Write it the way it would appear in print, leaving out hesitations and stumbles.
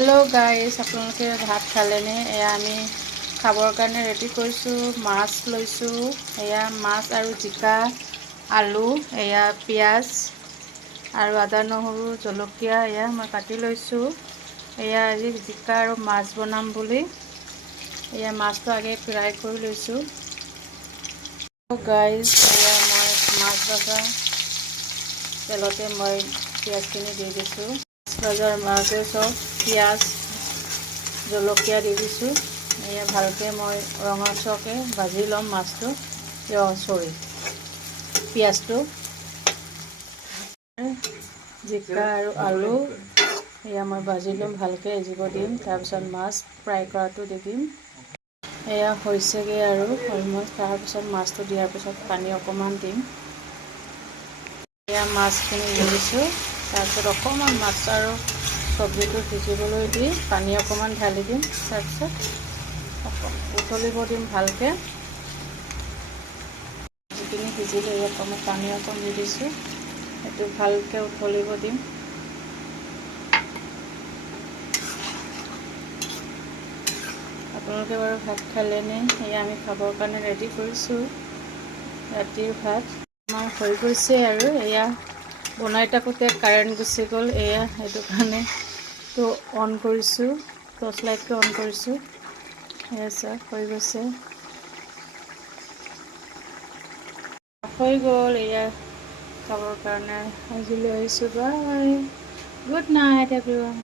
Hello' guys, আপোনালোকে ভাত খালেনে? এয়া আমি খাবৰ কাৰণে ৰেডি কৰিছোঁ। মাছ লৈছোঁ, এয়া মাছ আৰু জিকা, আলু, এয়া পিঁয়াজ আৰু আদা নহৰু জলকীয়া এয়া মই কাটি লৈছোঁ। এয়া আজি জিকা আৰু মাছ বনাম বুলি এয়া মাছটো আগে ফ্ৰাই কৰি লৈছোঁ। গাইজ, এয়া মই মাছ ভজা তেলতে মই পিঁয়াজখিনি দি দিছোঁ। বজাৰ মাছৰ চব পিঁয়াজ জলকীয়া দি দিছোঁ। এয়া ভালকৈ মই ৰঙচুৱাকৈ ভাজি ল'ম মাছটো, পিঁয়াজটো। জিকা আৰু আলু এয়া মই ভাজি ল'ম, ভালকৈ সিজিব দিম। তাৰপিছত মাছ ফ্ৰাই কৰাটো দি দিম। এয়া হৈছেগৈ আৰু অলমষ্ট। তাৰপিছত মাছটো দিয়াৰ পিছত পানী অকণমান দিম। এয়া মাছখিনি দি দিছোঁ। তাৰপিছত অকণমান মাছ আৰু চব্জিটো সিজিবলৈ দি পানী অকণমান ঢালি দিম। তাৰপিছত উতলিব দিম ভালকৈ। যিখিনি সিজিলে ইয়াত মই পানী অকণ দি দিছোঁ। সেইটো ভালকৈ উতলিব দিম। আপোনালোকে বাৰু ভাত খালেনে? এয়া আমি খাবৰ কাৰণে ৰেডি কৰিছোঁ ৰাতিৰ ভাত। আমাৰ হৈ গৈছে আৰু এয়া বনাই থাকোঁতে কাৰেণ্ট গুচি গ'ল। এয়া সেইটো কাৰণে তো অন কৰিছোঁ, টৰ্চ লাইটটো অন কৰিছোঁ। এয়া চাওক হৈ গৈছে, হৈ গ'ল। এয়া খাবৰ কাৰণে আজিলৈ আহিছোঁ। বাই, গুড নাইট এভৰিৱান।